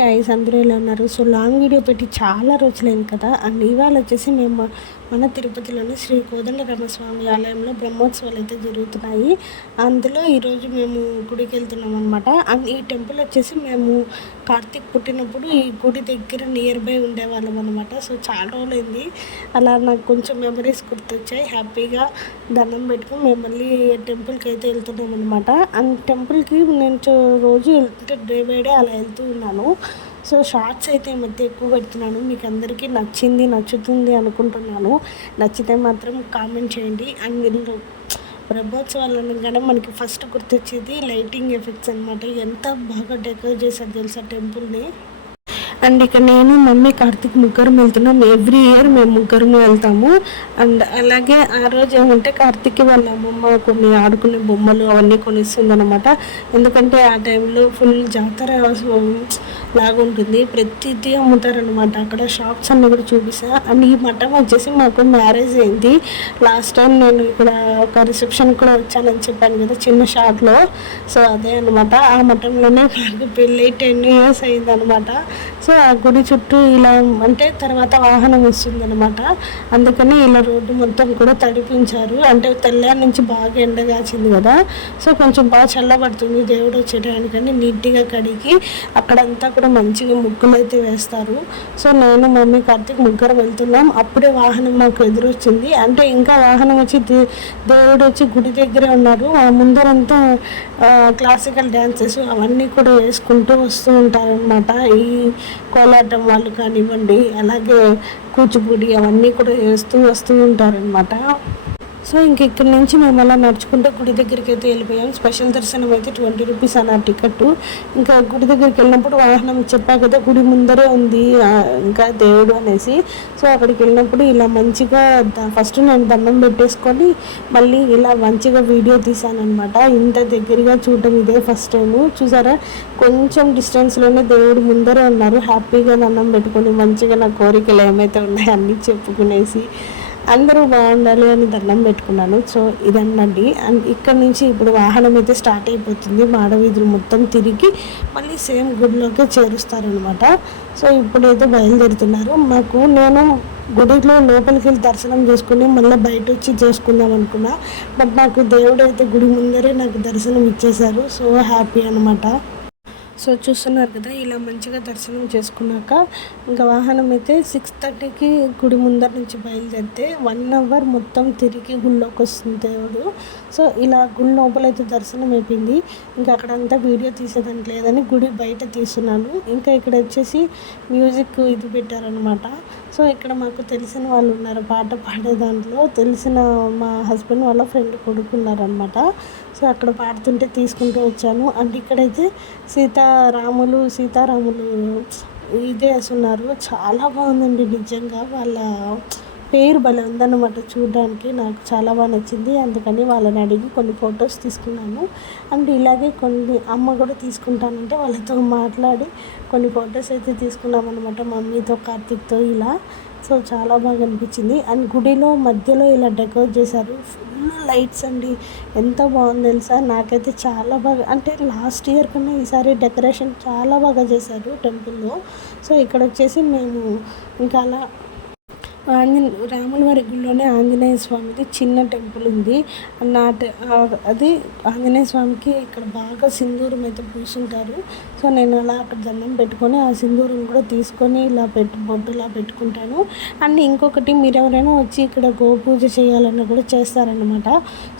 Guys, అందరూ ఎలా ఉన్నారు? సో లాంగ్ వీడియో పెట్టి చాలా రోజులైంది కదా. అండ్ ఇవాళ వచ్చేసి మేము మన తిరుపతిలోని శ్రీ కోదండరామస్వామి ఆలయంలో బ్రహ్మోత్సవాలు అయితే జరుగుతున్నాయి. అందులో ఈరోజు మేము గుడికి వెళ్తున్నాం అనమాట. అండ్ ఈ టెంపుల్ వచ్చేసి మేము కార్తీక్ పుట్టినప్పుడు ఈ గుడి దగ్గర నియర్ బై ఉండేవాళ్ళం అనమాట. సో చాలా రోజులైంది. అలా నాకు కొంచెం మెమరీస్ గుర్తొచ్చాయి. హ్యాపీగా దండం పెట్టుకుని మేము మళ్ళీ టెంపుల్కి అయితే వెళ్తున్నాం అనమాట. అండ్ టెంపుల్కి నేను రోజు వెళ్తుంటే డే బై డే అలా వెళ్తూ ఉన్నాను. సో షార్ట్స్ అయితే ఈ మధ్య ఎక్కువ పెడుతున్నాను. మీకు అందరికీ నచ్చుతుంది అనుకుంటున్నాను. నచ్చితే మాత్రం కామెంట్ చేయండి. అండ్ వీళ్ళు బ్రహ్మోత్సవాలు అనగానే మనకి ఫస్ట్ గుర్తొచ్చేది లైటింగ్ ఎఫెక్ట్స్ అనమాట. ఎంత బాగా డెకరేట్ చేశారు తెలుసా టెంపుల్ని. అండ్ ఇక్కడ నేను మమ్మీ కార్తీక్ ముగ్గురం వెళ్తున్నాం. ఎవ్రీ ఇయర్ మేము ముగ్గురం వెళ్తాము. అండ్ అలాగే ఆ రోజు ఏమంటే కార్తీక్ వాళ్ళ అమ్మమ్మ కొన్ని ఆడుకునే బొమ్మలు అవన్నీ కొనిస్తుంది అనమాట. ఎందుకంటే ఆ టైంలో ఫుల్ జాతర లాగుంటుంది, ప్రతిదీ అమ్ముతారనమాట. అక్కడ షాప్స్ అన్నీ కూడా చూపిస్తా. అండ్ ఈ మఠం వచ్చేసి మాకు మ్యారేజ్ అయింది. లాస్ట్ టైం నేను ఇక్కడ ఒక రిసెప్షన్ కూడా వచ్చానని చెప్పాను కదా చిన్న షార్ట్లో. సో అదే అనమాట. ఆ మఠంలోనే నాకు పెళ్ళి 10 years అయింది అనమాట. సో ఆ గుడి చుట్టూ ఇలా అంటే తర్వాత వాహనం వస్తుంది అనమాట. అందుకని ఇలా రోడ్డు మొత్తం కూడా తడిపించారు. అంటే తెల్లారి నుంచి బాగా ఎండ కాచింది కదా. సో కొంచెం బాగా చల్లబడుతుంది దేవుడు వచ్చేటానికని నీట్గా కడిగి అక్కడంతా కూడా మంచిగా ముగ్గులు అయితే వేస్తారు. సో నేను మమ్మీ కార్తీక్ ముగ్గురు వెళ్తున్నాం. అప్పుడే వాహనం మాకు ఎదురొచ్చింది. అంటే ఇంకా వాహనం వచ్చి దేవుడు వచ్చి గుడి దగ్గరే ఉన్నారు. ఆ ముందరంతా క్లాసికల్ డ్యాన్సెస్ అవన్నీ కూడా వేసుకుంటూ వస్తూ ఉంటారనమాట. ఈ కోలాటం వాళ్ళు కానివ్వండి, అలాగే కూచిపూడి అవన్నీ కూడా వస్తూ ఉంటారనమాట. సో ఇంక ఇక్కడి నుంచి మేము అలా నడుచుకుంటే గుడి దగ్గరికి అయితే వెళ్ళిపోయాం. స్పెషల్ దర్శనం అయితే 20 rupees అన్న టికెట్. ఇంకా గుడి దగ్గరికి వెళ్ళినప్పుడు వాహనం చెప్పా కదా గుడి ముందరే ఉంది ఇంకా దేవుడు అనేసి. సో అక్కడికి వెళ్ళినప్పుడు ఇలా మంచిగా ఫస్ట్ నేను దండం పెట్టేసుకొని మళ్ళీ ఇలా మంచిగా వీడియో తీసాను అనమాట. ఇంత దగ్గరగా చూడటం ఇదే ఫస్ట్ టైం. చూసారా, కొంచెం డిస్టెన్స్లోనే దేవుడు ముందరే ఉన్నారు. హ్యాపీగా దండం పెట్టుకొని మంచిగా నా కోరికలు ఏమైతే ఉన్నాయో అన్నీ చెప్పుకునేసి అందరూ బాగుండాలి అని దండం పెట్టుకున్నాను. సో ఇదన్నండి. అండ్ ఇక్కడ నుంచి ఇప్పుడు వాహనం అయితే స్టార్ట్ అయిపోతుంది. మాడవీధులు మొత్తం తిరిగి మళ్ళీ సేమ్ గుడిలోకే చేరుస్తారనమాట. సో ఇప్పుడైతే బయలుదేరుతున్నారు. నేను గుడిలో లోపలికి వెళ్ళి దర్శనం చేసుకుని మళ్ళీ బయట వచ్చి చేసుకుందాం అనుకున్నా. బట్ నాకు దేవుడు అయితే గుడి ముందరే నాకు దర్శనం ఇచ్చేశారు. సో హ్యాపీ అనమాట. సో చూస్తున్నారు కదా, ఇలా మంచిగా దర్శనం చేసుకున్నాక ఇంకా వాహనం అయితే 6:30కి గుడి ముందర నుంచి బయలుదేరితే 1 hour మొత్తం తిరిగి గుళ్ళోకి వస్తుంది దేవుడు. సో ఇలా గుడి లోపలైతే దర్శనం అయిపోయింది. ఇంకా అక్కడంతా వీడియో తీసేదానికి లేదని గుడి బయట తీస్తున్నాను. ఇంకా ఇక్కడ వచ్చేసి మ్యూజిక్ ఇది పెట్టారనమాట. సో ఇక్కడ మాకు తెలిసిన వాళ్ళు ఉన్నారు పాట పాడే దాంట్లో. తెలిసిన మా హస్బెండ్ వాళ్ళ ఫ్రెండ్ కొడుకున్నారనమాట. సో అక్కడ పాడుతుంటే తీసుకుంటూ వచ్చాను. అండ్ ఇక్కడైతే సీతారాములు ఇదే వేస్తున్నారు. చాలా బాగుందండి నిజంగా. వాళ్ళ పేరు భలే ఉందన్నమాట చూడడానికి. నాకు చాలా బాగా నచ్చింది. అందుకని వాళ్ళని అడిగి కొన్ని ఫొటోస్ తీసుకున్నాను. అండ్ ఇలాగే కొన్ని అమ్మ కూడా తీసుకుంటానంటే వాళ్ళతో మాట్లాడి కొన్ని ఫొటోస్ అయితే తీసుకున్నామన్నమాట మమ్మీతో కార్తీక్తో ఇలా. సో చాలా బాగా అనిపించింది. అండ్ గుడిలో మధ్యలో ఇలా డెకరేట్ చేశారు. ఫుల్ లైట్స్ అండి, ఎంత బాగుంది తెలుసా. నాకైతే చాలా బాగా, అంటే లాస్ట్ ఇయర్ కన్నా ఈసారి డెకరేషన్ చాలా బాగా చేశారు టెంపుల్లో. సో ఇక్కడ వచ్చేసి మేము ఇంకా అలా రాముల వారి గుడిలోనే ఆంజనేయ స్వామిది చిన్న టెంపుల్ ఉంది. అది ఆంజనేయ స్వామికి ఇక్కడ బాగా సింధూరం అయితే పూసుంటారు. సో నేను అలా అక్కడ దండం పెట్టుకొని ఆ సింధూరం కూడా తీసుకొని ఇలా బొట్టులా పెట్టుకుంటాను. అండ్ ఇంకొకటి, మీరు ఎవరైనా వచ్చి ఇక్కడ గోపూజ చేయాలన్నా కూడా చేస్తారనమాట.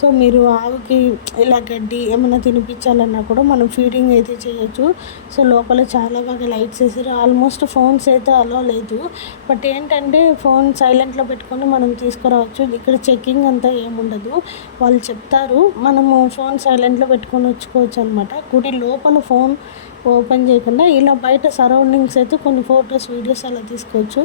సో మీరు ఆవుకి ఇలా గడ్డి ఏమైనా తినిపించాలన్నా కూడా మనం ఫీడింగ్ అయితే చేయొచ్చు. సో లోపల చాలా బాగా లైట్స్ వేసారు. ఆల్మోస్ట్ ఫోన్స్ అయితే అలో లేదు. బట్ ఏంటంటే ఫోన్ సైలెంట్లో పెట్టుకొని మనం తీసుకురావచ్చు. ఇక్కడ చెక్కింగ్ అంతా ఏముండదు. వాళ్ళు చెప్తారు, మనము ఫోన్ సైలెంట్లో పెట్టుకొని వచ్చుకోవచ్చు అనమాట. గుడి లోపల ఫోన్ ఓపెన్ చేయకుండా ఇలా బయట సరౌండింగ్స్ అయితే కొన్ని ఫొటోస్ వీడియోస్ అలా తీసుకోవచ్చు.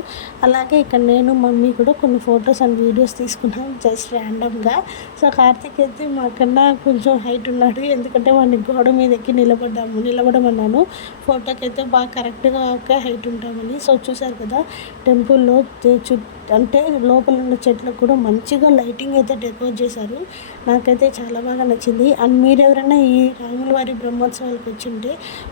అలాగే ఇక్కడ నేను మమ్మీ కూడా కొన్ని ఫొటోస్ అండ్ వీడియోస్ తీసుకున్నాం జస్ట్ ర్యాండమ్గా. సో కార్తీక్ అయితే మాకన్నా కొంచెం హైట్ ఉన్నాడు. ఎందుకంటే వాడిని గోడ మీద ఎక్కి నిలబడమన్నాను. ఫోటోకి అయితే బాగా కరెక్ట్గా హైట్ ఉంటామని. సో చూసారు కదా, టెంపుల్లో అంటే లోపల ఉన్న చెట్లకు కూడా మంచిగా లైటింగ్ అయితే డెకరేట్ చేశారు. నాకైతే చాలా బాగా నచ్చింది. అండ్ మీరు ఎవరైనా ఈ రాముల వారి బ్రహ్మోత్సవాలకు వచ్చింటే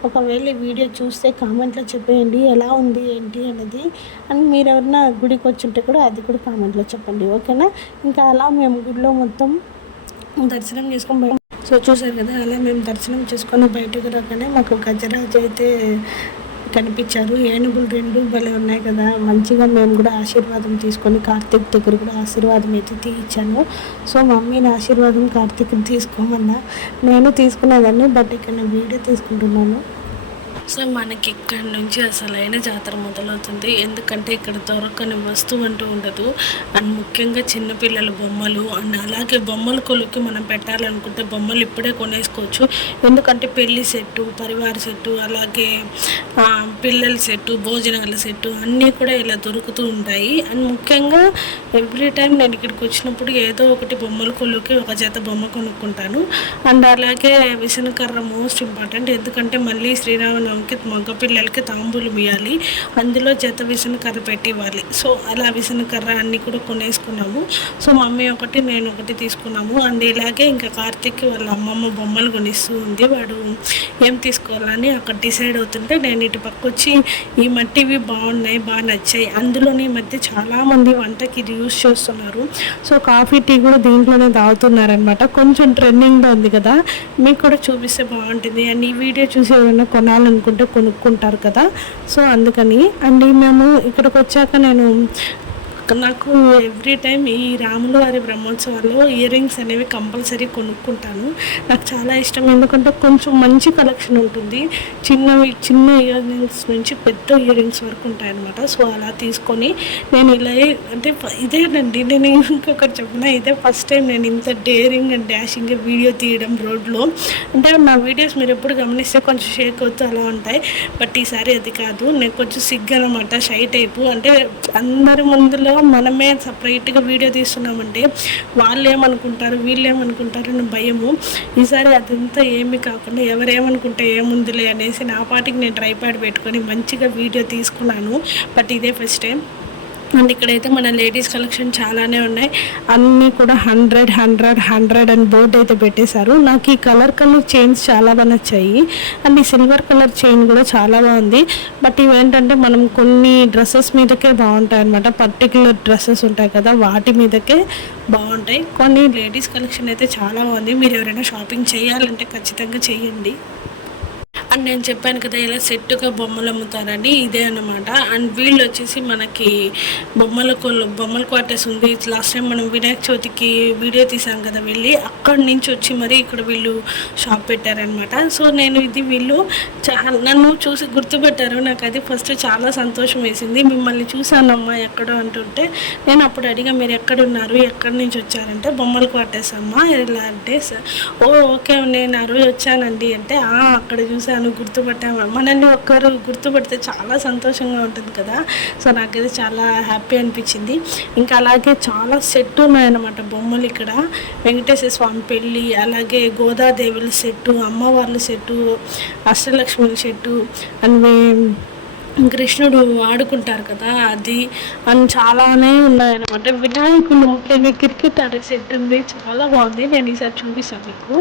ఒకవేళ ఈ వీడియో చూస్తే కామెంట్లో చెప్పేయండి ఎలా ఉంది ఏంటి అనేది. అండ్ మీరు ఎవరైనా గుడికి వచ్చింటే కూడా అది కూడా కామెంట్లో చెప్పండి, ఓకేనా. ఇంకా అలా మేము గుడిలో మొత్తం దర్శనం చేసుకొని సో చూసారు కదా, అలా మేము దర్శనం చేసుకొని బయటకు రాగానే మాకు గజరాజు అయితే కనిపించారు. ఏనుగులు 2 భలే ఉన్నాయి కదా. మంచిగా మేము కూడా ఆశీర్వాదం తీసుకొని కార్తీక్ దగ్గర కూడా ఆశీర్వాదం అయితే తీయించాను. సో మమ్మీని ఆశీర్వాదం కార్తీక్ని తీసుకోమన్నా, నేను తీసుకునేదాన్ని, బట్ ఇక్కడ నేను వీడియో తీసుకుంటున్నాను. సో మనకి ఇక్కడ నుంచి అసలైన జాతర మొదలవుతుంది. ఎందుకంటే ఇక్కడ దొరకని వస్తువు అంటూ ఉండదు. అండ్ ముఖ్యంగా చిన్నపిల్లల బొమ్మలు, అండ్ అలాగే బొమ్మల కొలుక్కి మనం పెట్టాలనుకుంటే బొమ్మలు ఇప్పుడే కొనేసుకోవచ్చు. ఎందుకంటే పెళ్లి సెట్టు, పరివార సెట్టు, అలాగే పిల్లల సెట్టు, భోజనాల సెట్టు అన్నీ కూడా ఇలా దొరుకుతూ ఉంటాయి. అండ్ ముఖ్యంగా ఎవ్రీ టైం నేను ఇక్కడికి వచ్చినప్పుడు ఏదో ఒకటి బొమ్మల కొలుక్కి ఒక జత బొమ్మ కొనుక్కుంటాను. అండ్ అలాగే విసనకర్ర మోస్ట్ ఇంపార్టెంట్. ఎందుకంటే మళ్ళీ శ్రీరామనవమికి మగ పిల్లలకి తాంబూలు ఇవ్వాలి, అందులో జత విసనకర్ర పెట్టి ఇవ్వాలి. సో అలా విసనకర్ర అన్నీ కూడా కొనేసుకున్నాము. సో మమ్మీ ఒకటి, నేను ఒకటి తీసుకున్నాము. అండ్ ఇలాగే ఇంకా కార్తీక్ వాళ్ళ అమ్మమ్మ బొమ్మలు కొనిస్తూ ఉంది. వాడు ఏం తీసుకోవాలని అక్కడ డిసైడ్ అవుతుంటే నేను ఇటు పక్క వచ్చి ఈ మట్టివి బాగున్నాయి, బాగా నచ్చాయి. అందులోని ఈ మధ్య చాలామంది వంటకి ఇది యూస్ చేస్తున్నారు. సో కాఫీ, టీ కూడా దీంట్లోనే తాగుతున్నారనమాట. కొంచెం ట్రెండింగ్లో ఉంది కదా, మీకు కూడా చూపిస్తే బాగుంటుంది. అండ్ ఈ వీడియో చూసి ఏమైనా కొనాలనుకుంటే కొనుక్కుంటారు కదా. సో అందుకని. అండ్ మేము ఇక్కడికి వచ్చాక నాకు ఎవ్రీ టైం ఈ రాముల వారి బ్రహ్మోత్సవాల్లో ఇయర్ రింగ్స్ అనేవి కంపల్సరీ కొనుక్కుంటాను. నాకు చాలా ఇష్టం, ఎందుకంటే కొంచెం మంచి కలెక్షన్ ఉంటుంది. చిన్న ఇయర్ రింగ్స్ నుంచి పెద్ద ఇయర్ రింగ్స్ వరకు ఉంటాయన్నమాట. సో అలా తీసుకొని నేను ఇలా అంటే ఇదేనండి, నేను ఇంకొకటి చెప్పిన, ఇదే ఫస్ట్ టైం నేను ఇంత డేరింగ్ అండ్ డాషింగ్ వీడియో తీయడం రోడ్లో. అంటే నా వీడియోస్ మీరు ఎప్పుడు గమనిస్తే కొంచెం షేక్ అవుతూ అలా ఉంటాయి, బట్ ఈసారి అది కాదు. నేను కొంచెం సిగ్గు అనమాట, షై టైపు. అంటే అందరి ముందులో మనమే సపరేట్గా వీడియో తీస్తున్నామంటే వాళ్ళు ఏమనుకుంటారు, వీళ్ళు ఏమనుకుంటారు అని భయము. ఈసారి అదంతా ఏమీ కాకుండా ఎవరేమనుకుంటే ఏముందిలే అనేసి నా పాటికి నేను ట్రైపాడ్ పెట్టుకొని మంచిగా వీడియో తీసుకున్నాను. బట్ ఇదే ఫస్ట్ టైం. అండ్ ఇక్కడైతే మన లేడీస్ కలెక్షన్ చాలానే ఉన్నాయి. అన్నీ కూడా 100 అని బోర్డు అయితే పెట్టేశారు. నాకు ఈ కలర్ చైన్స్ చాలా బాగా నచ్చాయి. అండ్ ఈ సిల్వర్ కలర్ చైన్ కూడా చాలా బాగుంది. బట్ ఇవేంటంటే మనం కొన్ని డ్రెస్సెస్ మీదకే బాగుంటాయి అనమాట. పర్టికులర్ డ్రెస్సెస్ ఉంటాయి కదా, వాటి మీదకే బాగుంటాయి. కొన్ని లేడీస్ కలెక్షన్ అయితే చాలా బాగుంది. మీరు ఎవరైనా షాపింగ్ చేయాలంటే ఖచ్చితంగా చేయండి. అండ్ నేను చెప్పాను కదా ఇలా సెట్టుగా బొమ్మలు అమ్ముతారని, ఇదే అనమాట. అండ్ వీళ్ళు వచ్చేసి మనకి బొమ్మల క్వార్టర్స్ ఉంది. లాస్ట్ టైం మనం వినాయక చవితికి వీడియో తీసాం కదా, వెళ్ళి అక్కడి నుంచి వచ్చి మరి ఇక్కడ వీళ్ళు షాప్ పెట్టారనమాట. సో వీళ్ళు నన్ను చూసి గుర్తుపెట్టారు. నాకు అది ఫస్ట్ చాలా సంతోషం వేసింది. మిమ్మల్ని చూసానమ్మా ఎక్కడో అంటుంటే నేను అప్పుడు అడిగా, మీరు ఎక్కడున్నారు, ఎక్కడి నుంచి వచ్చారంటే బొమ్మల క్వార్టర్స్ అమ్మా ఇలా అంటే, ఓకే నేను ఆ రోజు వచ్చానండి అంటే, అక్కడ చూసాను, గుర్తుపట్టాము. మనల్ని ఒక్కరు గుర్తుపడితే చాలా సంతోషంగా ఉంటుంది కదా. సో నాకైతే చాలా హ్యాపీ అనిపించింది. ఇంకా అలాగే చాలా సెట్ ఉన్నాయన్నమాట బొమ్మలు ఇక్కడ. వెంకటేశ్వర స్వామి పెళ్ళి, అలాగే గోదాదేవుల సెట్టు, అమ్మవార్ల సెట్టు, అష్టలక్ష్ముల సెట్టు, అండ్ కృష్ణుడు ఆడుకుంటారు కదా అది, అని చాలానే ఉన్నాయన్నమాట. వినాయకుడు ముఖ్యంగా క్రికెట్ ఆడే సెట్ ఉంది, చాలా బాగుంది. నేను ఈసారి చూపిస్తాను మీకు.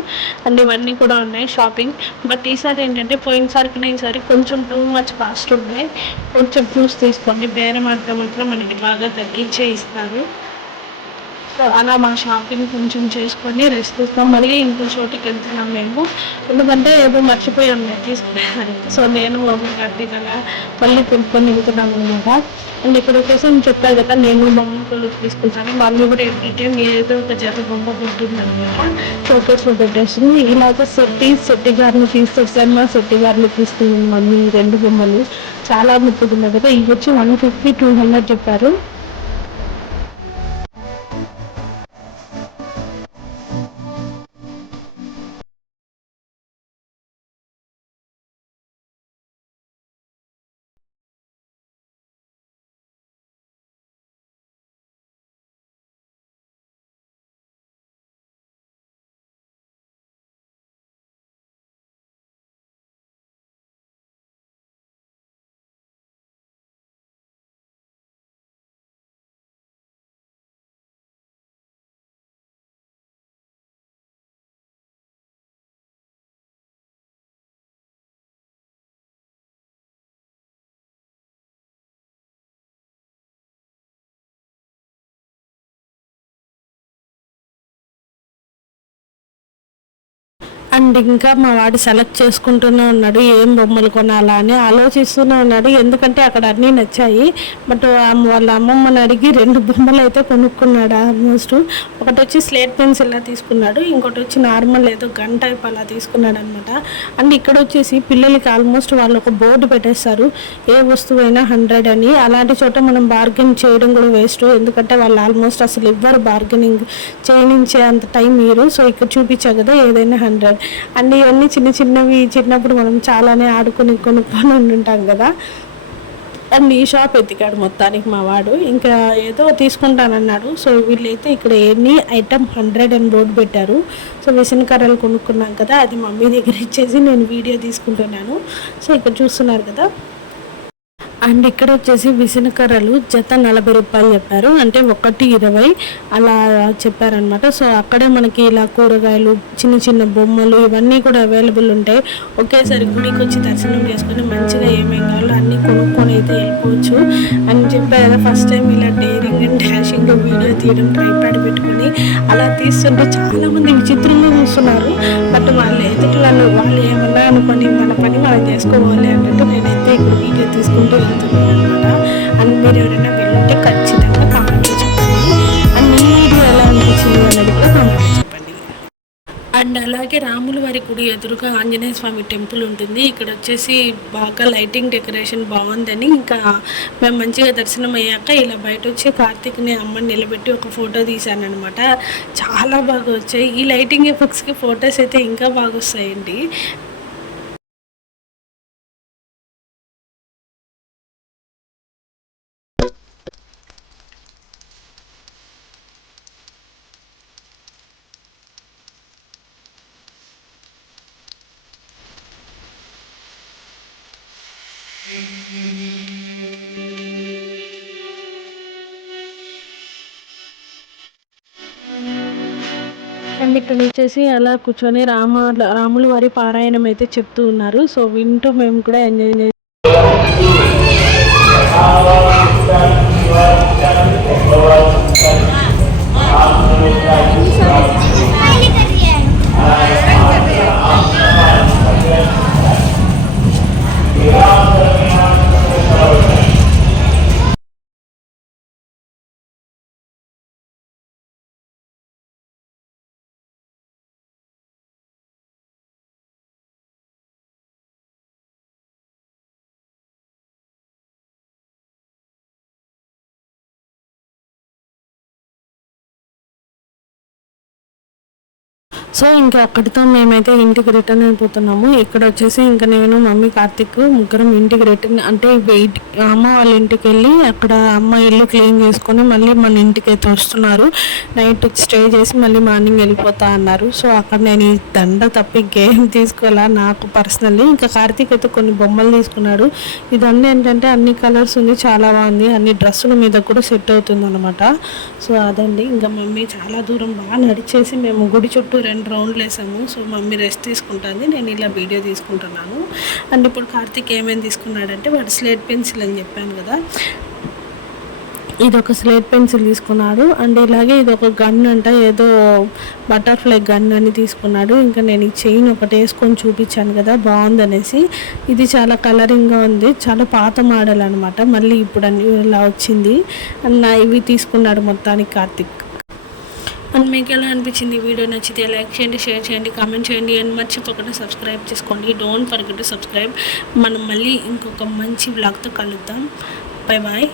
అండ్ ఇవన్నీ కూడా ఉన్నాయి షాపింగ్. బట్ ఈసారి ఏంటంటే పోయినసారి కన్నా ఈసారి కొంచెం టూ మచ్ కాస్ట్ ఉన్నాయి. కొంచెం చూసి తీసుకోండి, బేరం మాత్రం మనకి బాగా తగ్గించే ఇస్తారు. సో అలా మా షాపింగ్ కొంచెం చేసుకొని రెస్ట్ తీస్తాం. మళ్ళీ ఇంకో చోటుకి వెళ్తున్నాం మేము, ఎందుకంటే ఏదో మర్చిపోయాం మేము తీసుకునేదానికి. సో నేను గట్టిగా మళ్ళీ కొనుక్కొని వెళ్తున్నాను అనమాట. అండ్ ఇక్కడ కోసం చెప్పారు కదా, నేను బొమ్మలు తీసుకుంటాను. మళ్ళీ కూడా ఎవ్రీ ఏదో ఒక జత బొమ్మ ఉంటుందన్నమాట. షోకేస్లో పెట్టేసింది. ఇలాగ శెట్టి గారిని తీసుకొచ్చాను, శెట్టి గారిని తీసుకున్నాను మమ్మీ 2 బొమ్మలు. చాలా ముట్టుకున్నాయి కదా. ఇవి వచ్చి 150, 200 చెప్పారు. అండ్ ఇంకా మా వాడు సెలెక్ట్ చేసుకుంటూనే ఉన్నాడు ఏం బొమ్మలు కొనాలా అని ఆలోచిస్తూనే ఉన్నాడు. ఎందుకంటే అక్కడ అన్నీ నచ్చాయి. బట్ వాళ్ళ అమ్మమ్మని అడిగి 2 బొమ్మలు అయితే కొనుక్కున్నాడు ఆల్మోస్ట్. ఒకటి వచ్చి స్లేట్ పెన్సిల్ లా తీసుకున్నాడు, ఇంకోటి వచ్చి నార్మల్ ఏదో గన్ టైప్ అలా తీసుకున్నాడు అనమాట. అండ్ ఇక్కడ వచ్చేసి పిల్లలకి ఆల్మోస్ట్ వాళ్ళు ఒక బోర్డు పెట్టేస్తారు, ఏ వస్తువైనా 100 అని. అలాంటి చోట మనం బార్గెన్ చేయడం కూడా వేస్ట్, ఎందుకంటే వాళ్ళు ఆల్మోస్ట్ అసలు ఇవ్వరు బార్గెనింగ్ చేయనించే అంత టైం మీరు. సో ఇక్కడ చూపించా కదా ఏదైనా 100. అండ్ ఇవన్నీ చిన్న చిన్నవి చిన్నప్పుడు మనం చాలానే ఆడుకొని కొనుక్కొని ఉంటుంటాం కదా. అండ్ ఈ షాప్ ఎత్తికాడు మొత్తానికి మా వాడు, ఇంకా ఏదో తీసుకుంటానన్నాడు. సో వీళ్ళైతే ఇక్కడ ఎన్ని ఐటమ్ 100 అని బోర్డు పెట్టారు. సో విసిన కర్రలు కొనుక్కున్నాం కదా, అది మమ్మీ దగ్గర ఇచ్చేసి నేను వీడియో తీసుకుంటున్నాను. సో ఇక్కడ చూస్తున్నారు కదా. అండ్ ఇక్కడ వచ్చేసి విసనకర్రలు జత 40 రూపాయలు చెప్పారు, అంటే 120 అలా చెప్పారనమాట. సో అక్కడే మనకి ఇలా కూరగాయలు, చిన్న చిన్న బొమ్మలు ఇవన్నీ కూడా అవైలబుల్ ఉంటాయి. ఒకేసారి గుడికి వచ్చి దర్శనం చేసుకొని మంచిగా ఏమేమి కావాలో అన్నీ కొనుక్కొని అయితే వెళ్ళిపోవచ్చు అని చెప్పారు కదా. ఫస్ట్ టైం ఇలా డేరింగ్ అండ్ డాషింగ్ వీడియో తీయడం, ట్రైపాడ్ పెట్టుకొని అలా తీస్తుంటే చాలామంది విచిత్రంగా చూస్తున్నారు. బట్ వాళ్ళు ఎదుటి వాళ్ళు ఏమన్నా అనుకొని మన పని మనం చేసుకోవాలి అన్నట్టు నేనైతే ఇక్కడ వీడియో తీసుకుంటూ వెళ్తున్నాను అనమాట. అండ్ మీరు ఎవరైనా వెళ్ళుంటే ఖచ్చితంగా కామెంట్లో చెప్పండి. అండ్ ఈ వీడియో ఎలా అనిపించింది అనేది కూడా కామెంట్లో చెప్పండి. అండ్ అలాగే రాముల వారి గుడి ఎదురుగా ఆంజనేయ స్వామి టెంపుల్ ఉంటుంది. ఇక్కడ వచ్చేసి బాగా లైటింగ్ డెకరేషన్ బాగుందని ఇంకా మేము మంచిగా దర్శనం అయ్యాక ఇలా బయట వచ్చి కార్తీక్ని అమ్మని నిలబెట్టి ఒక ఫోటో తీశాను అనమాట. చాలా బాగా వచ్చాయి. ఈ లైటింగ్ ఎఫెక్ట్స్కి ఫొటోస్ అయితే ఇంకా బాగా వస్తాయండి. అండ్ ఇక్కడ వచ్చేసి అలా కూర్చొని రాముల వారి పారాయణం అయితే చెప్తూ ఉన్నారు. సో వింటూ మేము కూడా ఎంజాయ్ చేస్తాం. సో ఇంకా అక్కడితో మేమైతే ఇంటికి రిటర్న్ అయిపోతున్నాము. ఇక్కడ వచ్చేసి ఇంకా నేను, మమ్మీ, కార్తిక్ ముగ్గురం ఇంటికి రిటర్న్, అంటే అమ్మ వాళ్ళ ఇంటికి వెళ్ళి అక్కడ అమ్మ ఇల్లు క్లీన్ చేసుకొని మళ్ళీ మన ఇంటికి అయితే వస్తున్నారు. నైట్ స్టే చేసి మళ్ళీ మార్నింగ్ వెళ్ళిపోతా అన్నారు. సో అక్కడ నేను ఈ దండ తప్పి ఇంకేం తీసుకోవాలా నాకు పర్సనల్లీ. ఇంకా కార్తిక్ అయితే కొన్ని బొమ్మలు తీసుకున్నాడు. ఇదన్నీ ఏంటంటే అన్ని కలర్స్ ఉంది, చాలా బాగుంది, అన్ని డ్రెస్సుల మీద కూడా సెట్ అవుతుంది అనమాట. సో అదండి, ఇంకా మమ్మీ చాలా దూరం బాగా నడిచేసి మేము గుడి చుట్టూ 2 రౌండ్లు వేసాము. సో మమ్మీ రెస్ట్ తీసుకుంటుంది, నేను ఇలా వీడియో తీసుకుంటున్నాను. అండ్ ఇప్పుడు కార్తీక్ ఏమేమి తీసుకున్నాడంటే వాడు స్లేట్ పెన్సిల్ అని చెప్పాను కదా, ఇది ఒక స్లేట్ పెన్సిల్ తీసుకున్నాడు. అండ్ ఇలాగే ఇది ఒక గన్ అంట, ఏదో బటర్ఫ్లై గన్ అని తీసుకున్నాడు. ఇంకా నేను ఈ చైన్ ఒకటి వేసుకొని చూపించాను కదా బాగుందనేసి, ఇది చాలా కలరింగ్గా ఉంది, చాలా పాత మోడల్ అనమాట, మళ్ళీ ఇప్పుడు అన్ని ఇలా వచ్చింది. అండ్ ఇవి తీసుకున్నాడు మొత్తానికి కార్తీక్. అండ్ మీకు ఎలా అనిపించింది వీడియో? నచ్చితే లైక్ చేయండి, షేర్ చేయండి, కామెంట్ చేయండి. అండ్ మర్చిపోకుండా సబ్స్క్రైబ్ చేసుకోండి. Don't forget to subscribe. మనం మళ్ళీ ఇంకొక మంచి వ్లాగ్తో కలుద్దాం. Bye bye.